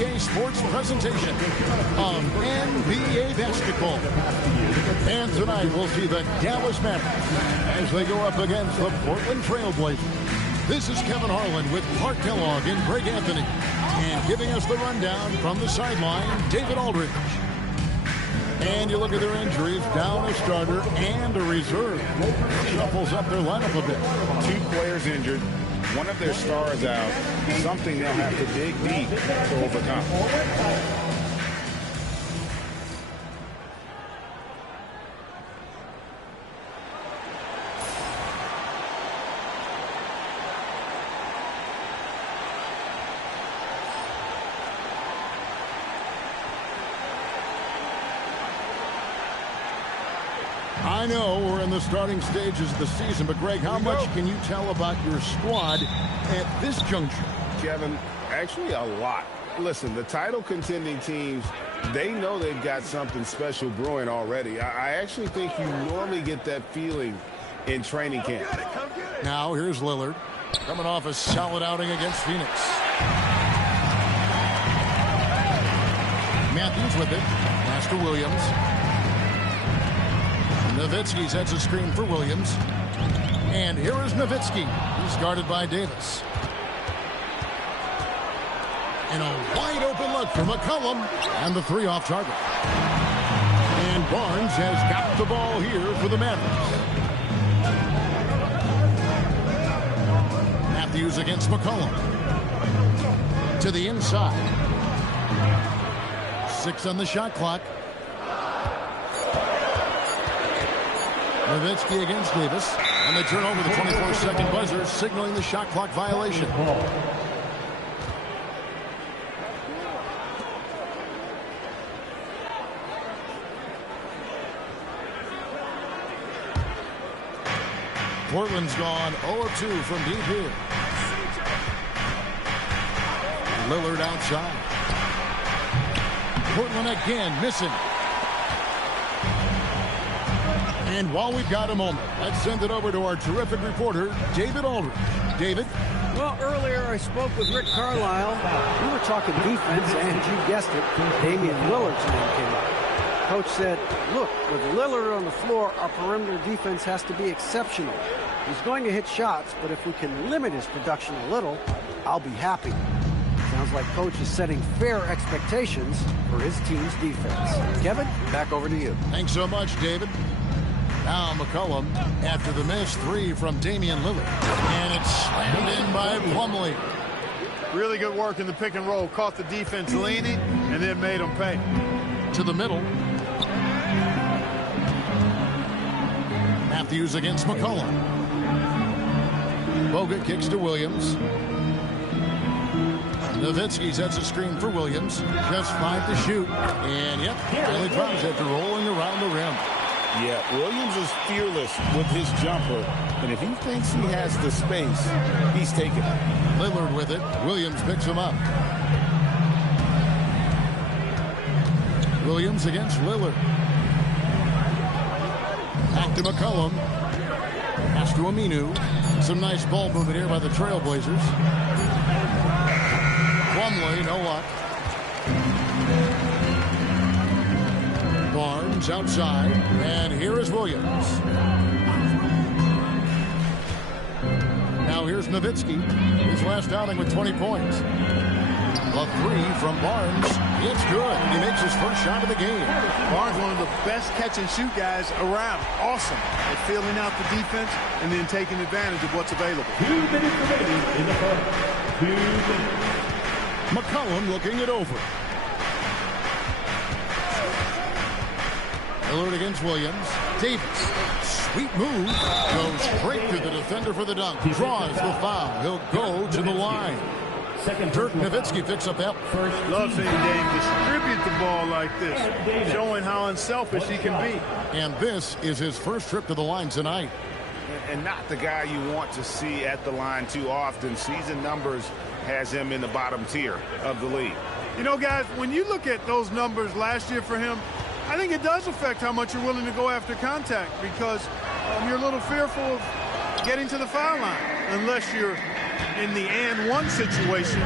2K Sports presentation of NBA basketball. And tonight we'll see the Dallas Mavericks as they go up against the Portland Trail Blazers. This is Kevin Harlan with Clark Kellogg and Greg Anthony. And giving us the rundown from the sideline, David Aldridge. And you look at their injuries, down a starter and a reserve. Shuffles up their lineup a bit. 2 players injured, one of their stars out, something they'll have to dig deep to overcome. I know we're in the starting stages of the season, but Greg, how much can you tell about your squad at this juncture? Kevin, actually a lot. Listen, the title contending teams, they know they've got something special brewing already. I actually think you normally get that feeling in training camp. Now here's Lillard, coming off a solid outing against Phoenix. Matthews with it, pass to Williams. Nowitzki sets a screen for Williams. And here is Nowitzki. He's guarded by Davis. And a wide open look for McCollum. And the 3 off target. And Barnes has got the ball here for the Mavericks. Matthews against McCollum. To the inside. 6 on the shot clock. Nowitzki against Davis. And they turn over the 24-second buzzer, signaling the shot clock violation. Portland's gone 0-2 from deep here. Lillard outside. Portland again missing. And while we've got a moment, let's send it over to our terrific reporter, David Aldridge. David? Well, earlier I spoke with Rick Carlisle. We were talking defense, and you guessed it, Damian Lillard's name came up. Coach said, look, with Lillard on the floor, our perimeter defense has to be exceptional. He's going to hit shots, but if we can limit his production a little, I'll be happy. Sounds like Coach is setting fair expectations for his team's defense. Kevin, back over to you. Thanks so much, David. Now McCollum after the missed 3 from Damian Lillard. And it's slammed in by Plumlee. Really good work in the pick and roll. Caught the defense leaning and then made them pay. To the middle. Matthews against McCollum. Bogut kicks to Williams. Nowitzki sets a screen for Williams. Just 5 to shoot. And yep, really drops after rolling around the rim. Yeah, Williams is fearless with his jumper, and if he thinks he has the space, he's taking it. Lillard with it. Williams picks him up. Williams against Lillard. Back to McCollum. Pass to Aminu. Some nice ball movement here by the Trailblazers. Plumlee, no luck. Barnes outside, and here is Williams. Now here's Nowitzki, his last outing with 20 points. A 3 from Barnes. It's good. He makes his first shot of the game. Barnes, one of the best catch-and-shoot guys around. Awesome at filling out the defense and then taking advantage of what's available. 2 minutes remaining in the first. 2 minutes. McCollum looking it over. Lillard against Williams. Davis. Sweet move. Goes straight to the defender for the dunk. Draws the foul. He'll go to the line. Dirk Nowitzki picks up that. Love seeing Dame distribute the ball like this, showing how unselfish he can be. And this is his first trip to the line tonight. And not the guy you want to see at the line too often. Season numbers has him in the bottom tier of the league. You know, guys, when you look at those numbers last year for him, I think it does affect how much you're willing to go after contact because you're a little fearful of getting to the foul line unless you're in the and one situation.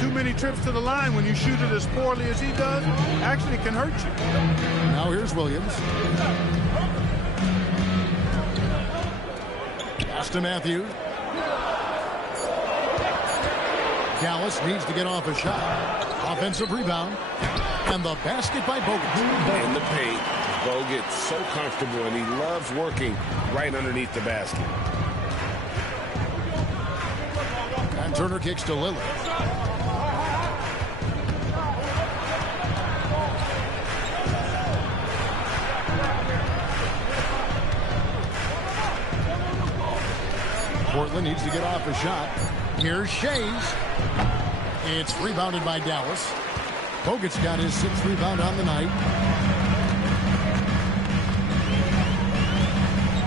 2 too many trips to the line when you shoot it as poorly as he does, actually can hurt you. Now here's Williams. Pass to Matthews. Dallas needs to get off a shot. Offensive rebound. And the basket by Bogut. In the paint, Bogut so comfortable, and he loves working right underneath the basket. And Turner kicks to Lillard. Portland needs to get off a shot. Here's Shays. It's rebounded by Dallas. Bogut's got his 6th rebound on the night.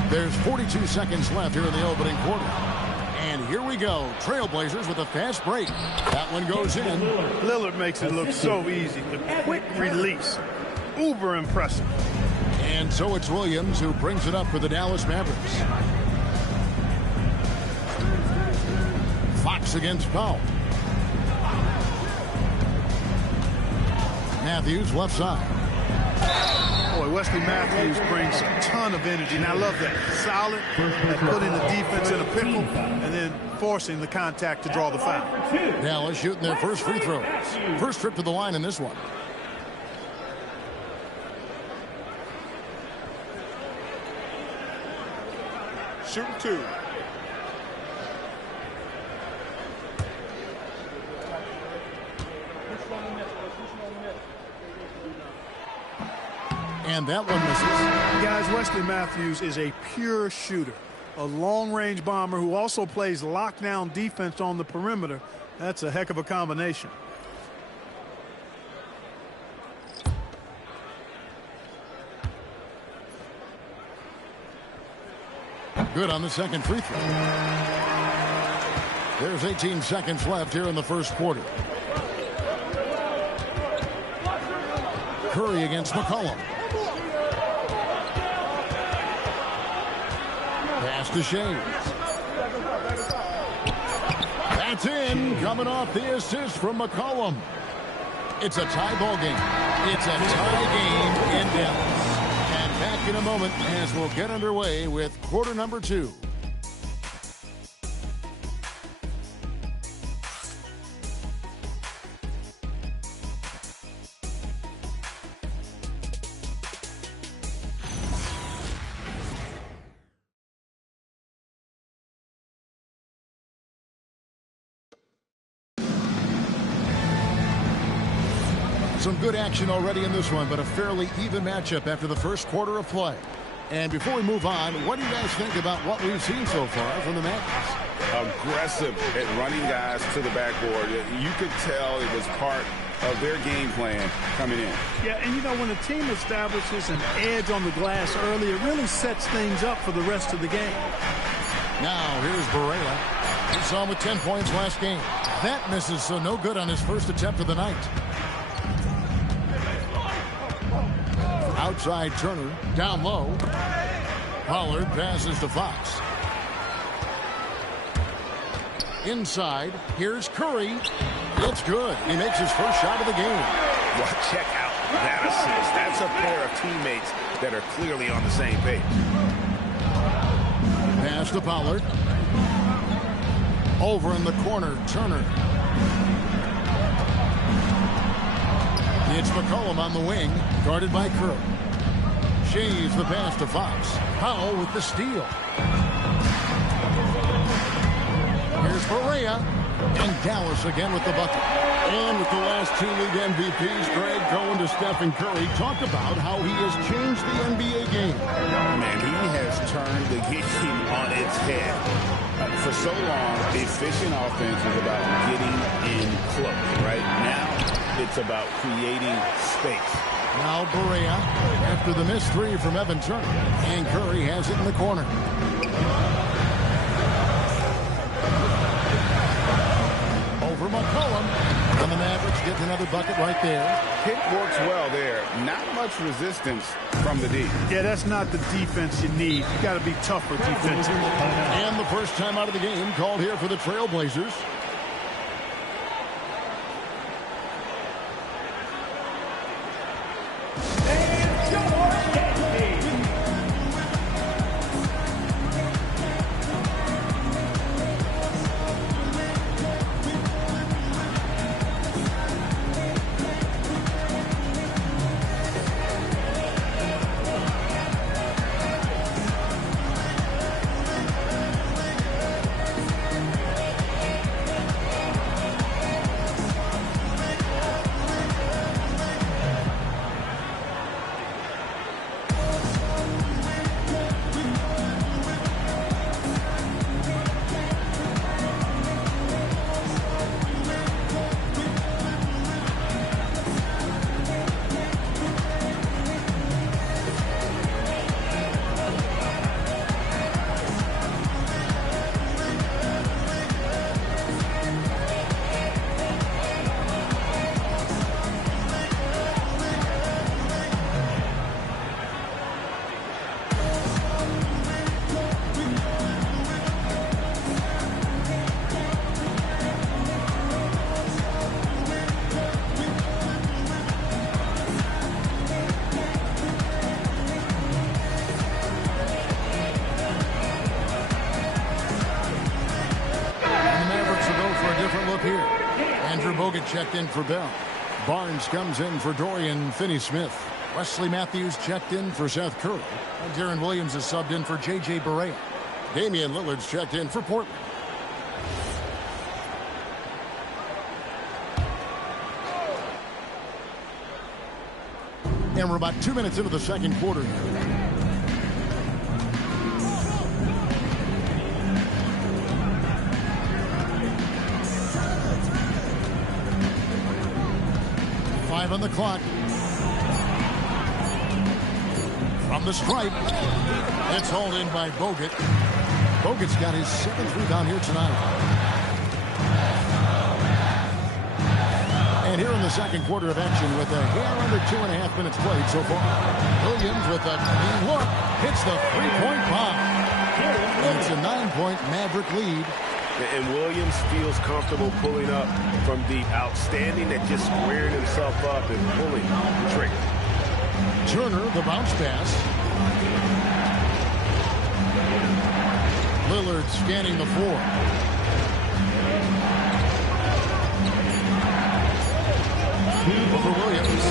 There's 42 seconds left here in the opening quarter. And here we go. Trailblazers with a fast break. That one goes in. Lillard makes it look so easy. The quick release. Uber impressive. And so it's Williams who brings it up for the Dallas Mavericks. Fox against Powell. Matthews left side. Boy, Wesley Matthews brings a ton of energy, and I love that. Solid, and putting the defense in a pickle, and then forcing the contact to draw the foul. Dallas shooting their first free throws. First trip to the line in this one. Shooting 2. And that one misses. Guys, Wesley Matthews is a pure shooter. A long-range bomber who also plays lockdown defense on the perimeter. That's a heck of a combination. Good on the second free throw. There's 18 seconds left here in the first quarter. Curry against McCollum. Pass to Shays. That's in. Coming off the assist from McCollum. It's a tie ball game. It's a tie game in Dallas. And back in a moment as we'll get underway with quarter number 2. Some good action already in this one, but a fairly even matchup after the first quarter of play. And before we move on, what do you guys think about what we've seen so far from the Mavericks? Aggressive at running guys to the backboard. You could tell it was part of their game plan coming in. Yeah, and you know, when a team establishes an edge on the glass early, it really sets things up for the rest of the game. Now, here's Barea. He saw him with 10 points last game. That misses, so no good on his first attempt of the night. Outside Turner, down low. Pollard passes to Fox. Inside, here's Curry. It's good. He makes his first shot of the game. Well, check out that assist. That's a pair of teammates that are clearly on the same page. Pass to Pollard. Over in the corner, Turner. It's McCollum on the wing, guarded by Curry. Shays the pass to Fox. Powell with the steal. Here's Barea. And Dallas again with the bucket. And with the last 2 league MVPs, Greg Cohen to Stephen Curry, talked about how he has changed the NBA game. Man, he has turned the game on its head. For so long, efficient offense was about getting in close, right? Now, it's about creating space. Now Barea after the missed 3 from Evan Turner. And Curry has it in the corner. Over McCollum. And the Mavericks get another bucket right there. Pick works well there. Not much resistance from the D. Yeah, that's not the defense you need. You got to be tougher defensively. And the first time out of the game called here for the Trailblazers. checked in for Bell. Barnes comes in for Dorian Finney-Smith. Wesley Matthews checked in for Seth Curry. And Darren Williams is subbed in for J.J. Barea. Damian Lillard's checked in for Portland. And we're about 2 minutes into the second quarter here. Five on the clock. From the stripe. It's hauled in by Bogut. Bogut's got his 7th rebound here tonight. And here in the second quarter of action with a hair under 2.5 minutes played so far. Williams with a clean look. Hits the three-point bomb. It's a 9-point Maverick lead. And Williams feels comfortable pulling up from deep. Outstanding at just squaring himself up and pulling the trigger. Turner, the bounce pass. Lillard scanning the floor. For Williams.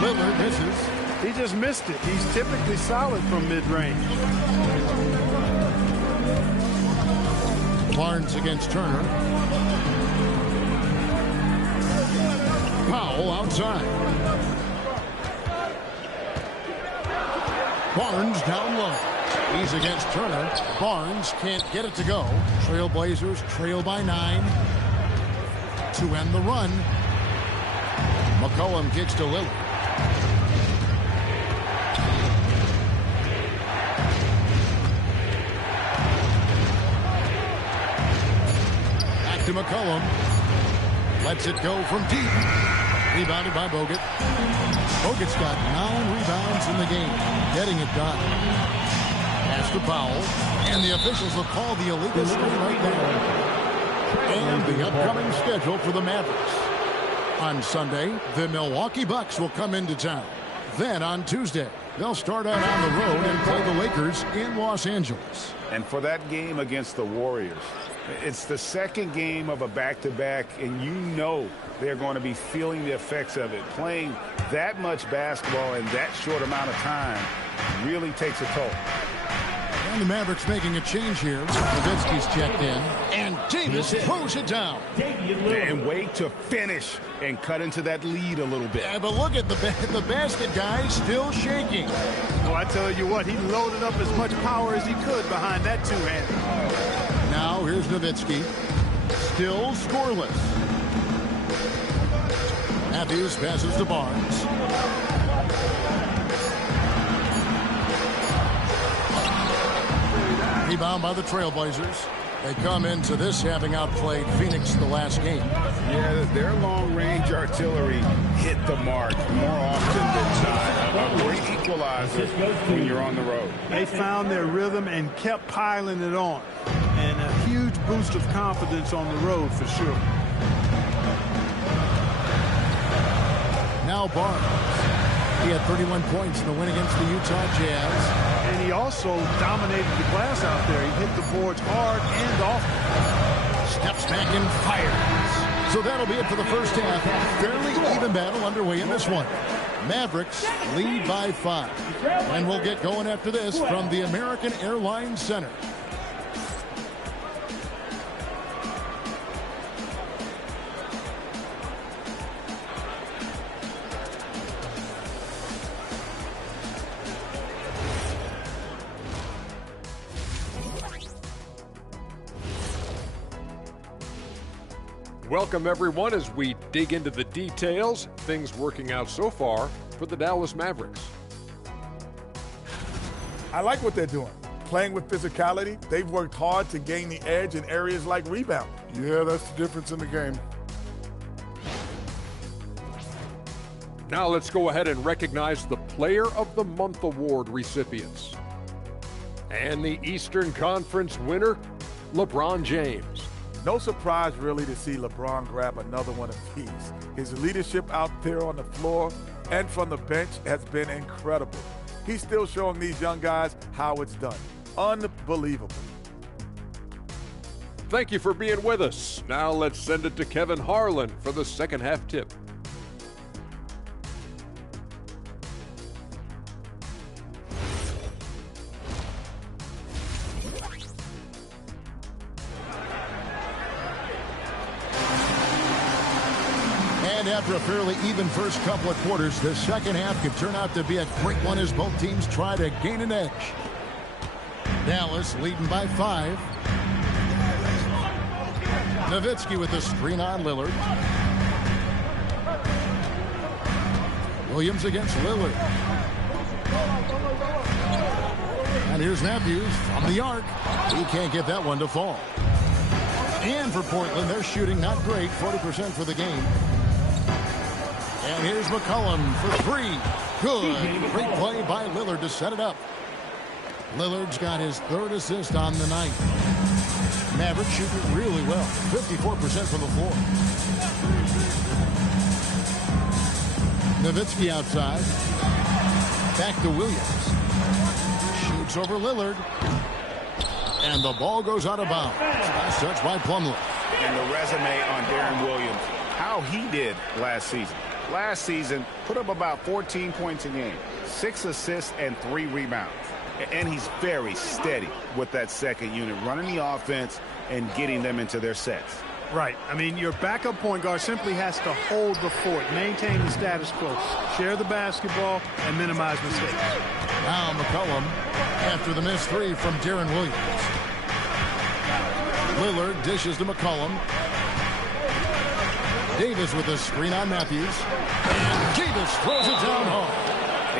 Lillard misses. He just missed it. He's typically solid from mid-range. Barnes against Turner. Powell outside. Barnes down low. He's against Turner. Barnes can't get it to go. Trailblazers trail by 9 to end the run. McCollum kicks to Lillard. Back to McCollum. Lets it go from deep. Rebounded by Bogut. Bogut's got 9 rebounds in the game. Getting it done. Pass to Powell. And the officials will call the illegal screen right there. And the upcoming schedule for the Mavericks. On Sunday, the Milwaukee Bucks will come into town. Then on Tuesday, they'll start out on the road and play the Lakers in Los Angeles. And for that game against the Warriors, it's the second game of a back-to-back, and you know they're going to be feeling the effects of it. Playing that much basketball in that short amount of time really takes a toll. And the Mavericks making a change here. Nowitzki's checked in. And Davis throws it down. And wait to finish and cut into that lead a little bit. Yeah, but look at the basket guy still shaking. Well, I tell you what, he loaded up as much power as he could behind that two-hander. Now here's Nowitzki. Still scoreless. Matthews passes to Barnes. Rebound by the Trailblazers. They come into this having outplayed Phoenix the last game. Yeah, their long-range artillery hit the mark more often than not. A great equalizer when you're on the road. They found their rhythm and kept piling it on. And a huge boost of confidence on the road for sure. Now Barnes. He had 31 points in the win against the Utah Jazz. And he also dominated the glass out there. He hit the boards hard and often. Steps back and fires. So that'll be it for the first half. Fairly even battle underway in this one. Mavericks lead by 5. And we'll get going after this from the American Airlines Center. Welcome, everyone, as we dig into the details. Things working out so far for the Dallas Mavericks. I like what they're doing. Playing with physicality, they've worked hard to gain the edge in areas like rebound. Yeah, that's the difference in the game. Now let's go ahead and recognize the Player of the Month Award recipients. And the Eastern Conference winner, LeBron James. No surprise, really, to see LeBron grab another one of these. His leadership out there on the floor and from the bench has been incredible. He's still showing these young guys how it's done. Unbelievable. Thank you for being with us. Now let's send it to Kevin Harlan for the second half tip. And after a fairly even first couple of quarters, the second half could turn out to be a great one as both teams try to gain an edge. Dallas leading by 5. Nowitzki with the screen on Lillard. Williams against Lillard. And here's Matthews from the arc. He can't get that one to fall. And for Portland, they're shooting not great, 40% for the game. And here's McCollum for 3. Good. Great play by Lillard to set it up. Lillard's got his 3rd assist on the night. Mevericks shooting really well, 54% from the floor. Nowitzki outside. Back to Williams. Shoots over Lillard. And the ball goes out of bounds. Nice touch by Plumlee. And the resume on Darren Williams, how he did last season. Last season, put up about 14 points a game, 6 assists and 3 rebounds. And he's very steady with that second unit, running the offense and getting them into their sets. Right. I mean, your backup point guard simply has to hold the fort, maintain the status quo, share the basketball, and minimize mistakes. Now McCollum after the missed 3 from Darren Williams. Lillard dishes to McCollum. Davis with a screen on Matthews. And Davis throws it down hard.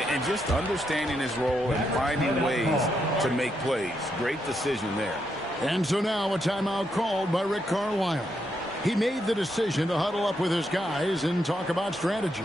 And just understanding his role and finding ways to make plays. Great decision there. And so now a timeout called by Rick Carlisle. He made the decision to huddle up with his guys and talk about strategy.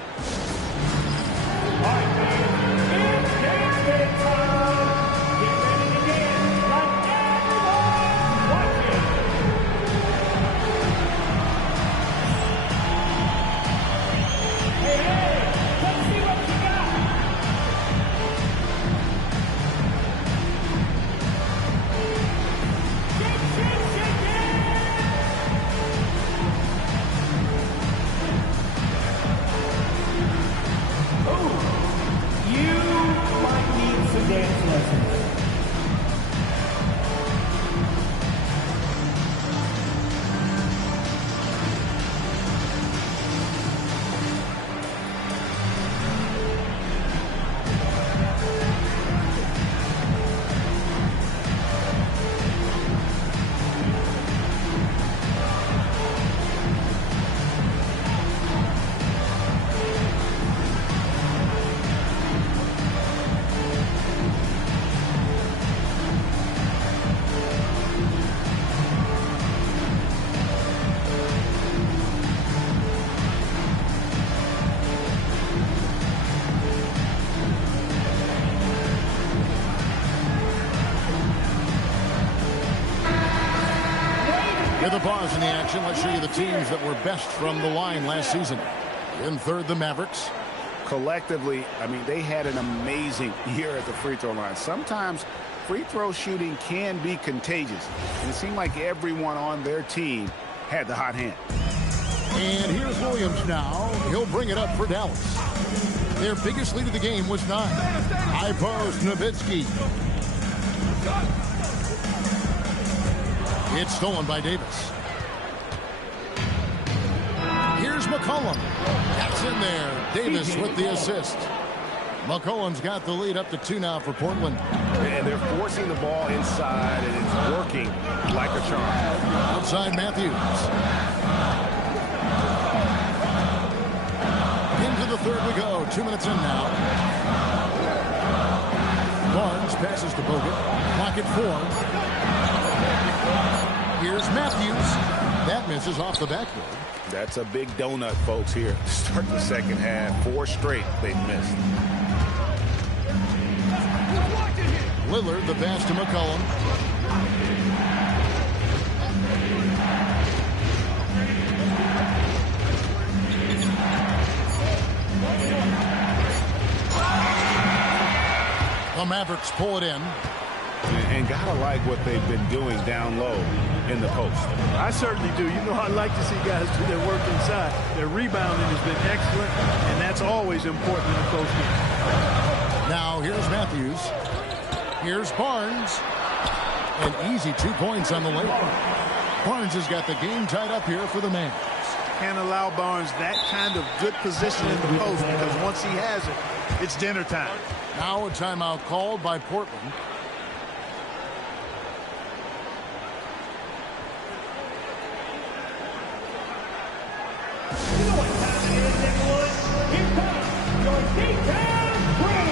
With a pause in the action, let's show you the teams that were best from the line last season. In third, the Mevericks. Collectively, I mean, they had an amazing year at the free throw line. Sometimes free throw shooting can be contagious. And it seemed like everyone on their team had the hot hand. And here's Williams now. He'll bring it up for Dallas. Their biggest lead of the game was 9. High post, Nowitzki. It's stolen by Davis. Here's McCollum. That's in there. Davis with the assist. McCollum's got the lead up to 2 now for Portland. And they're forcing the ball inside, and it's working like a charm. Outside Matthews. Into the third we go. 2 minutes in now. Barnes passes to Bogut. Clock at 4. Here's Matthews. That misses off the backboard. That's a big donut, folks, here. Start the second half. 4 straight they've missed. Lillard, the pass to McCollum. The Mavericks pull it in. And and gotta like what they've been doing down low in the post. I certainly do. You know, I like to see guys do their work inside. Their rebounding has been excellent, and that's always important in a close game. Now here's Matthews. Here's Barnes. An easy 2 points on the layup. Barnes has got the game tied up here for the Mavs. Can't allow Barnes that kind of good position in the post, because once he has it, it's dinner time. Now a timeout called by Portland. You know what time it is, everyone? Here comes your D-Town crew!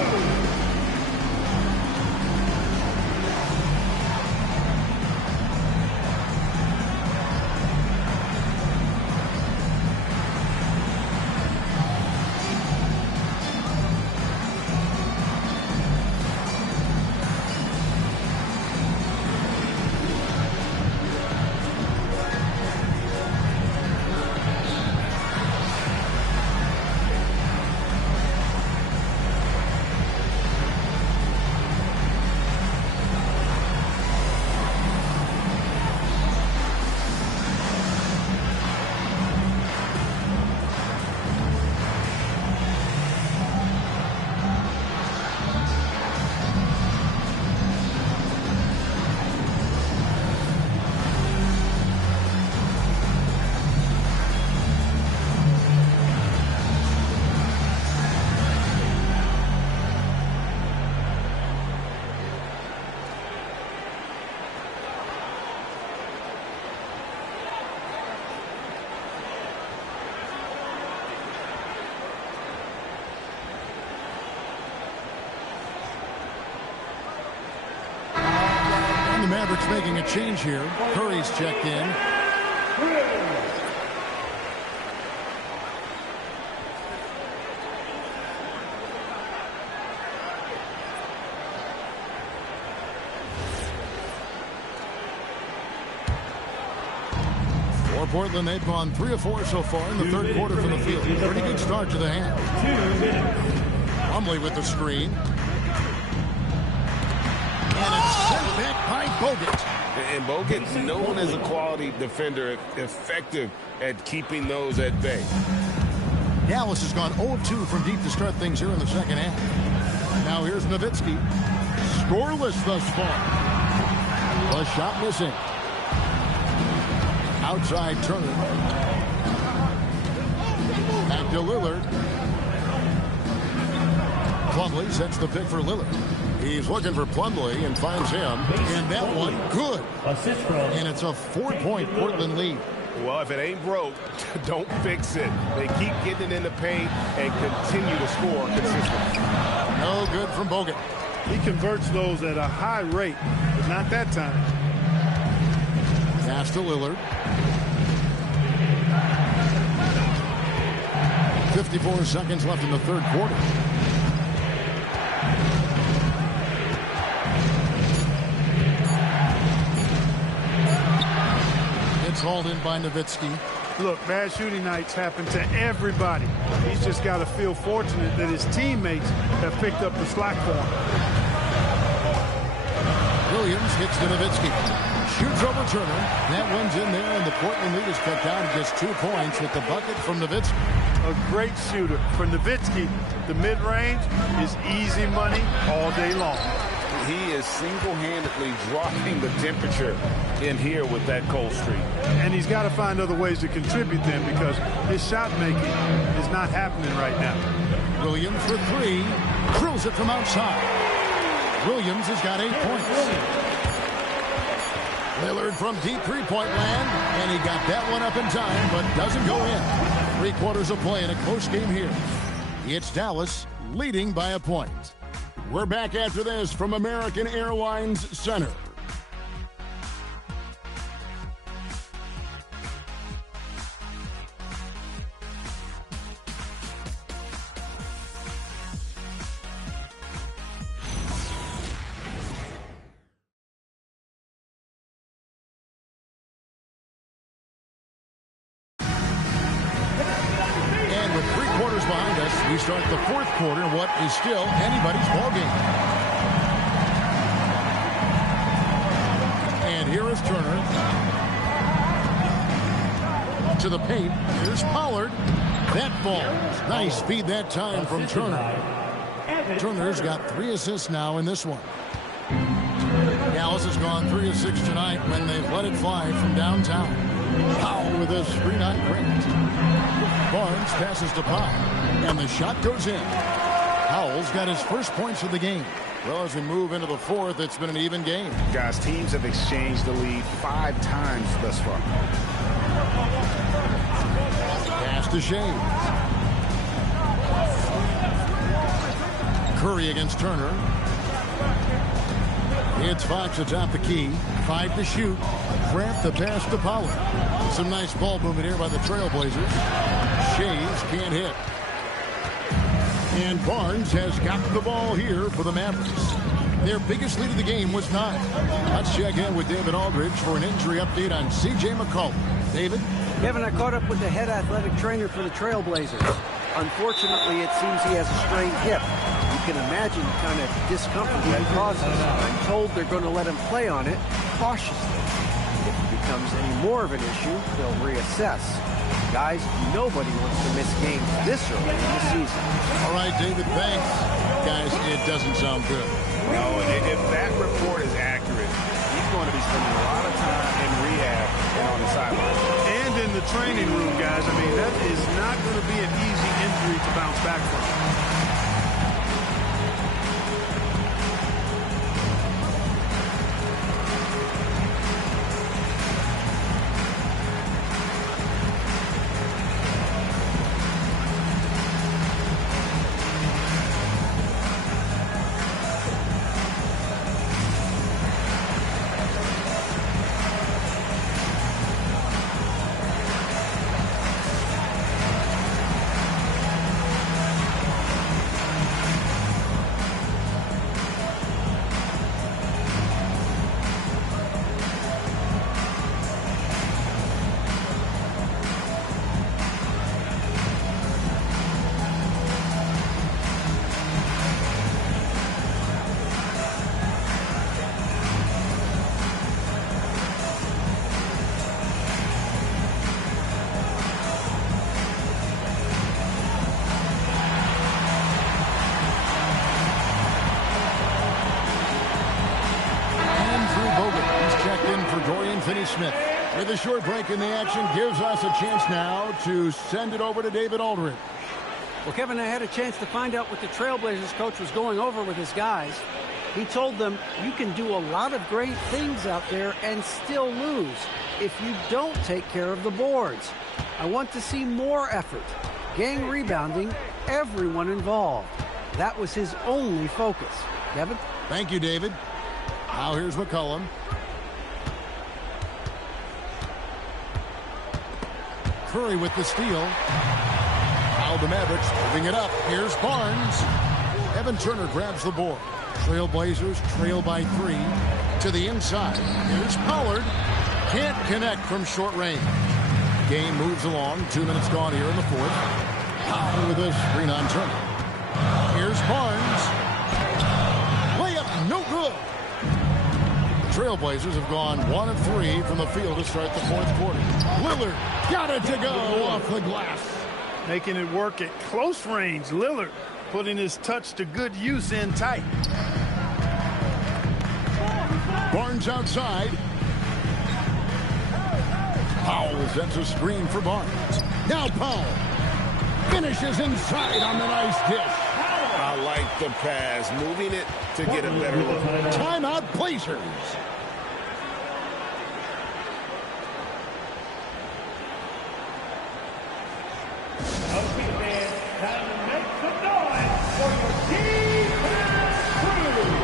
The Mavericks making a change here. Curry's checked in. For Portland, they've gone 3 of 4 so far in the third quarter from the field. Pretty good start to the hand. Plumlee with the screen. And it's sent back by Bogut. And Bogut's known as a quality defender, effective at keeping those at bay. Dallas has gone 0 of 2 from deep to start things here in the second half. Now here's Nowitzki. Scoreless thus far. The shot missing. Outside Turner. Back to Lillard. Plumlee sets the pick for Lillard. He's looking for Plumlee and finds him. And that one, good. And it's a 4-point Portland lead. Well, if it ain't broke, don't fix it. They keep getting it in the paint and continue to score consistently. No good from Bogut. He converts those at a high rate, but not that time. Pass to Lillard. 54 seconds left in the third quarter. It's hauled in by Nowitzki. Look, bad shooting nights happen to everybody. He's just got to feel fortunate that his teammates have picked up the slack for him. Williams hits to Nowitzki. Shoots over Turner. That one's in there, and the Portland lead is cut down to just 2 points with the bucket from Nowitzki. A great shooter. For Nowitzki, the mid-range is easy money all day long. He is single-handedly dropping the temperature in here with that cold streak. And he's got to find other ways to contribute then, because his shot making is not happening right now. Williams for 3. Drills it from outside. Williams has got 8 points. Lillard from deep three-point land, and he got that one up in time, but doesn't go in. 3 quarters of play in a close game here. It's Dallas leading by a point. We're back after this from American Airlines Center. And with 3 quarters behind us, we start the fourth quarter, what is still anybody's ballgame. Here is Turner. To the paint. Here's Pollard. That ball. Nice feed that time from Turner. Turner's got 3 assists now in this one. Dallas has gone 3 of 6 tonight when they've let it fly from downtown. Powell with a screen on Grant. Barnes passes to Powell, and the shot goes in. Powell's got his first points of the game. Well, as we move into the fourth, it's been an even game. Guys, teams have exchanged the lead 5 times thus far. Pass to Shea. Curry against Turner. It's Fox atop the key. 5 to shoot. Grant the pass to Pollard. Some nice ball movement here by the Trailblazers. Shays can't hit. And Barnes has got the ball here for the Mavericks. Their biggest lead of the game was 9. Let's check in with David Aldridge for an injury update on C.J. McCollum. David? Kevin, I caught up with the head athletic trainer for the Trailblazers. Unfortunately, it seems he has a strained hip. You can imagine the kind of discomfort that causes. I'm told they're going to let him play on it cautiously. If it becomes any more of an issue, they'll reassess. Guys, nobody wants to miss games this early in the season. All right, David, thanks. Guys, it doesn't sound good. No, if that report is accurate, he's going to be spending a lot of time in rehab and on the sideline. And in the training room, guys. I mean, that is not going to be an easy injury to bounce back from. Smith with a short break in the action gives us a chance now to send it over to David Aldridge. Well, Kevin, I had a chance to find out what the Trailblazers coach was going over with his guys. He told them, you can do a lot of great things out there and still lose if you don't take care of the boards. I want to see more effort, gang rebounding, everyone involved. That was his only focus. Kevin? Thank you, David. Now here's McCollum. Curry with the steal. Now the Mavericks moving it up. Here's Barnes. Evan Turner grabs the board. Trailblazers trail by 3 to the inside. Here's Pollard. Can't connect from short range. Game moves along. 2 minutes gone here in the fourth. Pollard with a screen on Turner. Here's Barnes. Layup no good. Trailblazers have gone 1 of 3 from the field to start the fourth quarter. Lillard got it to go off the glass. Making it work at close range. Lillard putting his touch to good use in tight. Barnes outside. Powell sets a screen for Barnes. Now Powell finishes inside on the nice dish. I like the pass, moving it to get a better look. Timeout Blazers. Okay, man, time to make some noise for your defense crew.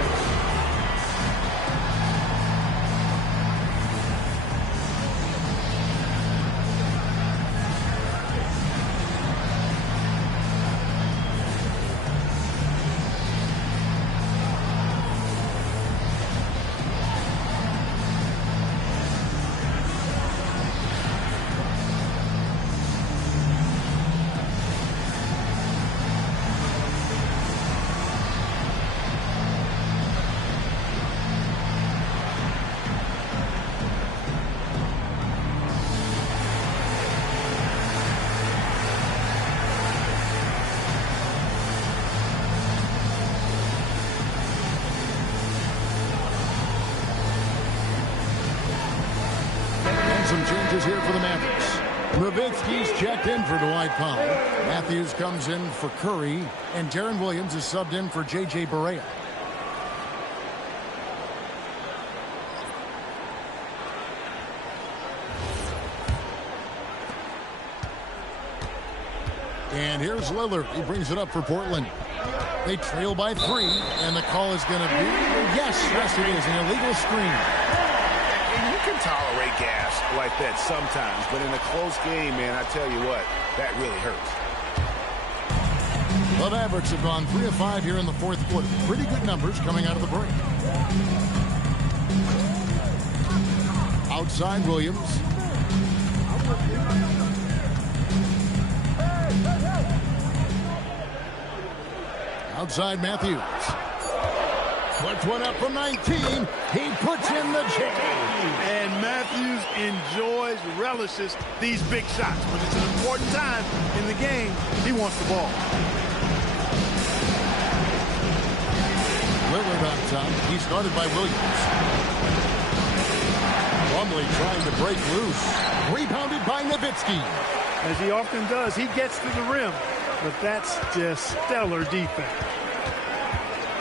is here for the Mavericks. Mevericks checked in for Dwight Powell. Matthews comes in for Curry. And Darren Williams is subbed in for J.J. Barea. And here's Lillard. He brings it up for Portland. They trail by 3, and the call is going to be, yes, it is, an illegal screen. And you can tolerate gas like that sometimes, but in a close game, man, I tell you what, that really hurts. The Mavericks have gone 3 of 5 here in the fourth quarter. Pretty good numbers coming out of the break. Outside Williams. Outside Matthews. Puts one up from 19. He puts in the J. And Matthews enjoys, relishes these big shots. When it's an important time in the game, he wants the ball. Lillard on top. He's guarded by Williams. Plumlee trying to break loose. Rebounded by Nowitzki. As he often does, he gets to the rim. But that's just stellar defense.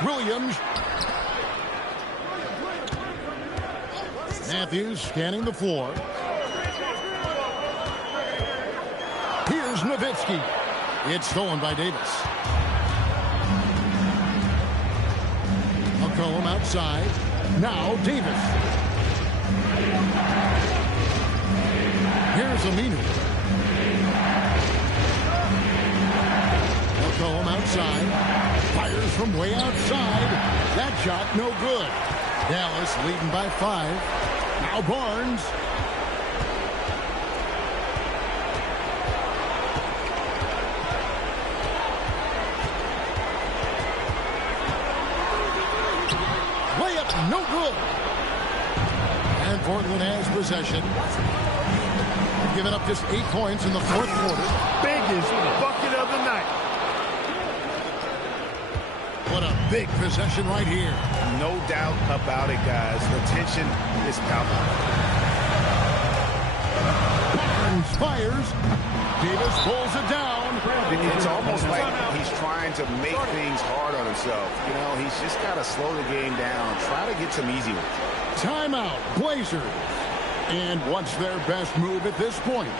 Williams. Matthews scanning the floor. Here's Nowitzki. It's stolen by Davis. McCollum outside. Now Davis. Here's Aminu. McCollum outside. Fires from way outside. That shot no good. Dallas leading by 5. Now Barnes. Layup no good. And Portland has possession. They've given up just 8 points in the fourth quarter. Biggest bucket of the night. What a big possession right here. No doubt about it, guys. The tension is palpable. Barnes fires. Davis pulls it down. It's almost like he's trying to make things hard on himself. You know, he's just got to slow the game down. Try to get some easy ones. Timeout, Blazers. And what's their best move at this point?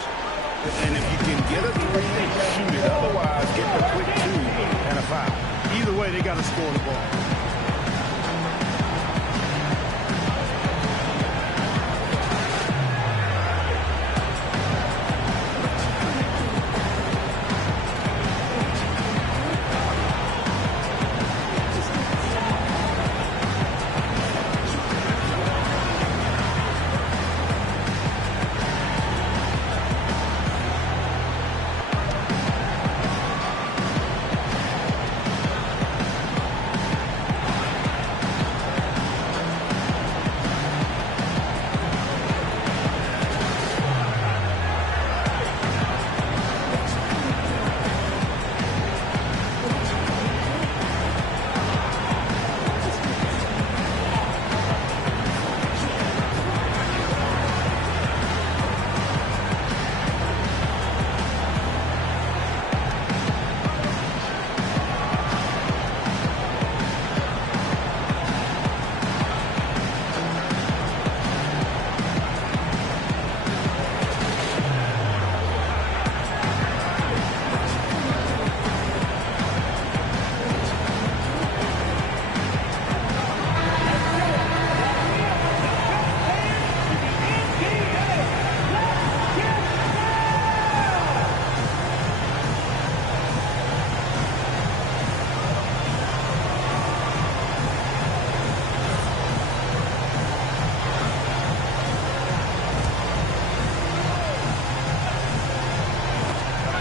And if you can get a 3, shoot it. Otherwise, get the quick 2 and a 5. Either way, they got to score the ball.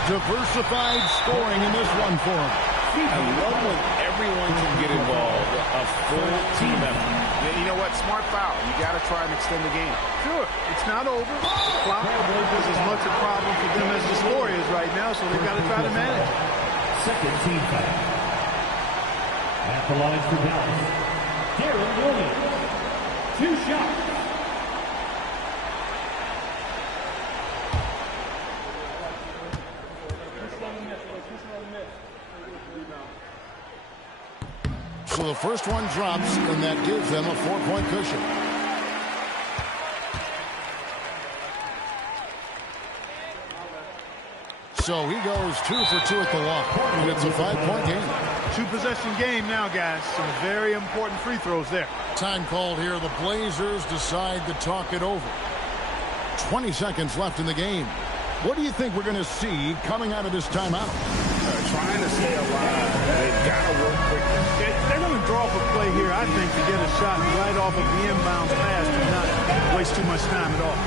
Diversified scoring in this one for him. I love when everyone can get involved, a full team effort. You know what? Smart foul. You got to try and extend the game. Sure, it's not over. Clock is as much a problem for them as the score is right now, so they've got to try to manage it. Second team foul. At the line for Dallas, Darren Williams. 2 shots. So the first one drops, and that gives them a 4-point cushion. So he goes 2 for 2 at the line, and it's a 5-point game. 2-possession game now, guys. Some very important free throws there. Time called here. The Blazers decide to talk it over. 20 seconds left in the game. What do you think we're going to see coming out of this timeout? Trying to stay alive. They've got to work quickly. They're going to draw up a play here, I think, to get a shot right off of the inbounds pass and not waste too much time at all.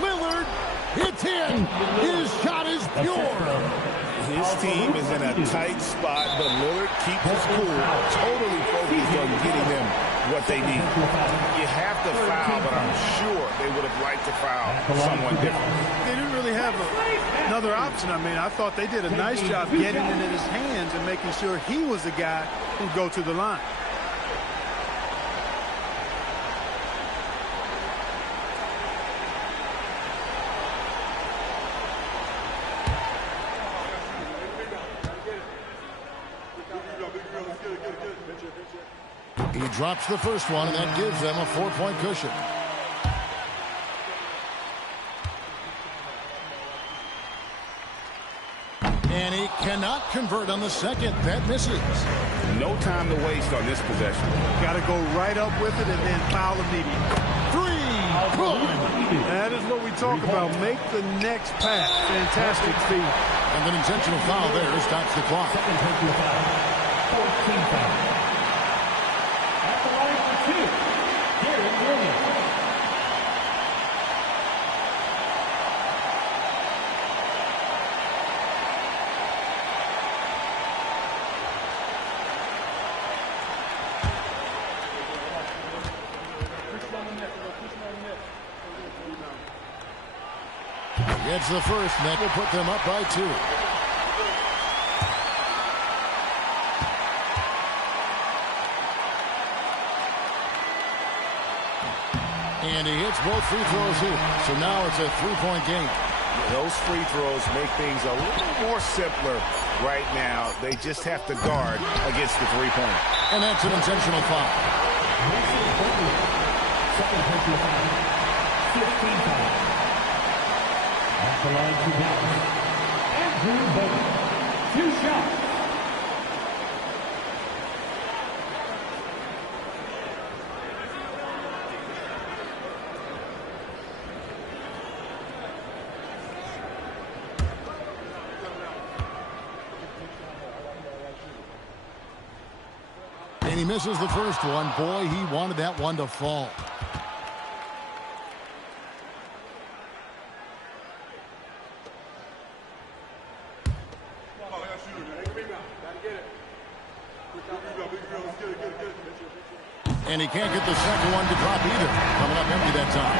Lillard, it's in. His shot is pure. His team is in a tight spot, but Lillard keeps his cool, totally focused on getting them what they need. You have to foul, but I'm sure they would have liked to foul someone different. They didn't really have another option. I mean, I thought they did a nice job getting it in his hands and making sure he was the guy who'd go to the line. He drops the first one, and that gives them a 4-point cushion. And he cannot convert on the second. That misses. No time to waste on this possession. Got to go right up with it and then foul immediately. 3. Good. That is what we talk about. Make the next pass. Fantastic feed. And an intentional foul there stops the clock. Gets the first, and that will put them up by 2. And he hits both free throws here. So now it's a 3-point game. Those free throws make things a little more simpler right now. They just have to guard against the three-pointer. And that's an intentional foul. Second personal foul. 15 foul. At the line to Dallas. Andrew Bogut. 2 shots. And he misses the first one. Boy, he wanted that one to fall. And he can't get the second one to drop either. Coming up empty that time.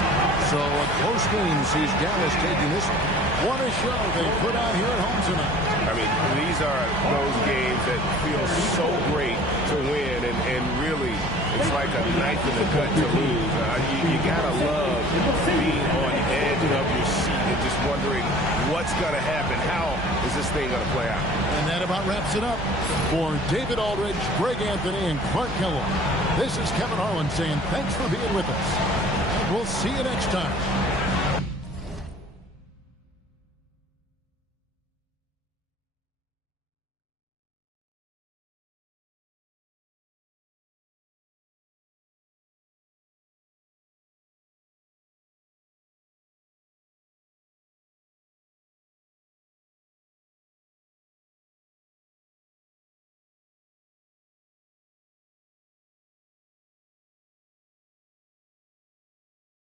So a close game sees Dallas taking this one. What a show they put on here at home tonight. I mean, these are those games that feel so great to win, and really, it's like a knife in the gut to lose. You gotta love being on edge of your seat and just wondering what's gonna happen. How is this thing gonna play out? And that about wraps it up. For David Aldridge, Greg Anthony, and Clark Kellogg, this is Kevin Harlan saying thanks for being with us. And we'll see you next time.